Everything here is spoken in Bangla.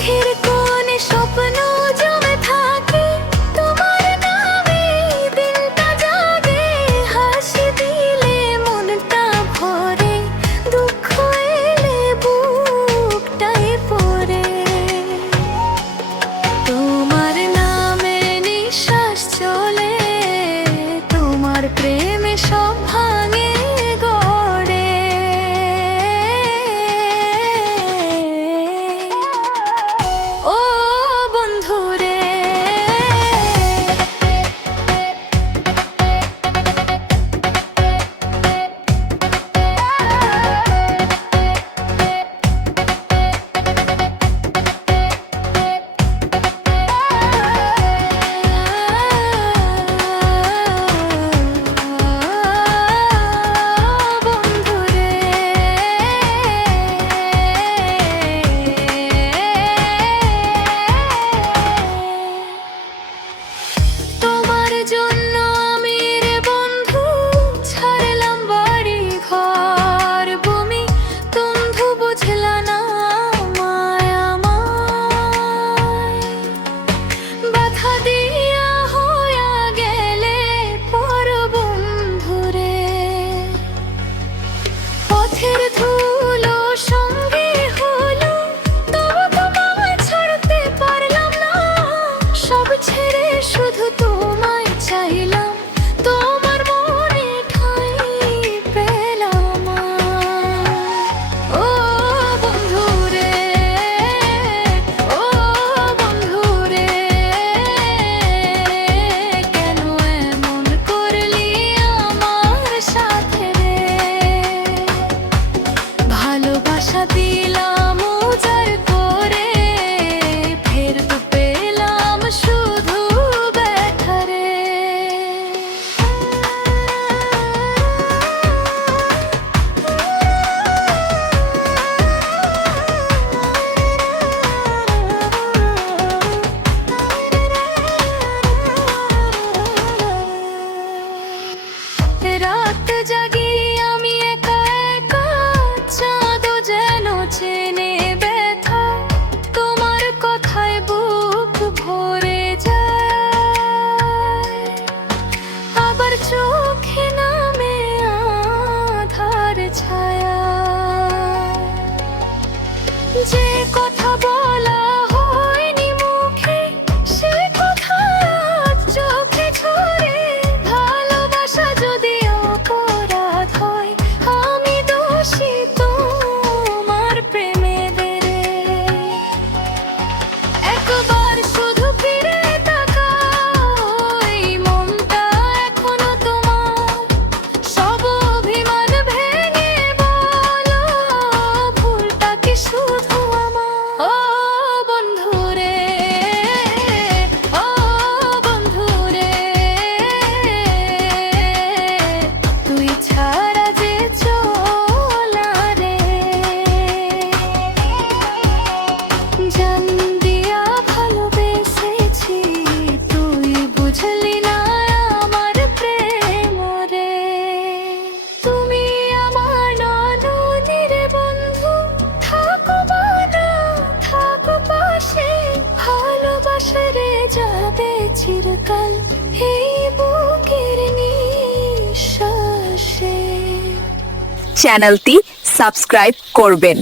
চোখের কোণে স্বপ্ন জমে থাকে, তোমার নামে দিনটা জাগে। হাসি দিলে মনটা ভরে, দুঃখ এলে বুকটাই পড়ে। তোমার নামে নিঃশ্বাস চলে, তোমার প্রেমে সব ভাঙে গড়ে। ও বন্ধুরে, তোমার জন্য আমি রে বন্ধু ছাড়লাম বাড়ি ঘর ভূমি। বন্ধু বুঝলা না আমায়, বাধা দিয়া হইয়া গেলে পর বন্ধুরে। পথের ধুলো সঙ্গে হলো, তবু তোমায় ছাড়তে পারলাম না। সব ছেড়ে শুধু তোমায় চাইলাম, তোমার মনে ঠাঁই পেলাম। ও বন্ধুরে, ও বন্ধুরে, কেন এমন করলি আমার সাথে রে? ভালোবাসা দিলাম উজাড় করে, ফের তো পেলাম শুধু ব্যথা রে। রাত জাগি আমি একা একা, চাঁদও যেন চেনে ব্যথা। তোমার কথায় বুক ভরে যায়, আবার চোখে নামে আধার ছায়া। যে কথা বলা হয়নি মুখে, সে কথা আজ চোখে ঝরে। ভালোবাসা যদি অপরাধ হয়, আমি দোষী তোমার প্রেমে বেড়ে। একবার শুধু ফিরে তাকাও, এই মনটা এখনো তোমার। সব অভিমান ভেঙে বলো, ভুলটা কি শুধু আমার? ও বন্ধুরে, ও বন্ধুরে, তুই ছাড়া যে চলা রে। জান দিয়া ভালোবেসেছি, তুই বুঝলি না আমার প্রেম রে। তুমি আমার নয়নি রে বন্ধু, থাকো বা না থাকো পাশে। ভালোবাসা রে যাবে চিরকাল এই বুকের নিঃশ্বাসে। চ্যানেলটি সাবস্ক্রাইব করবেন।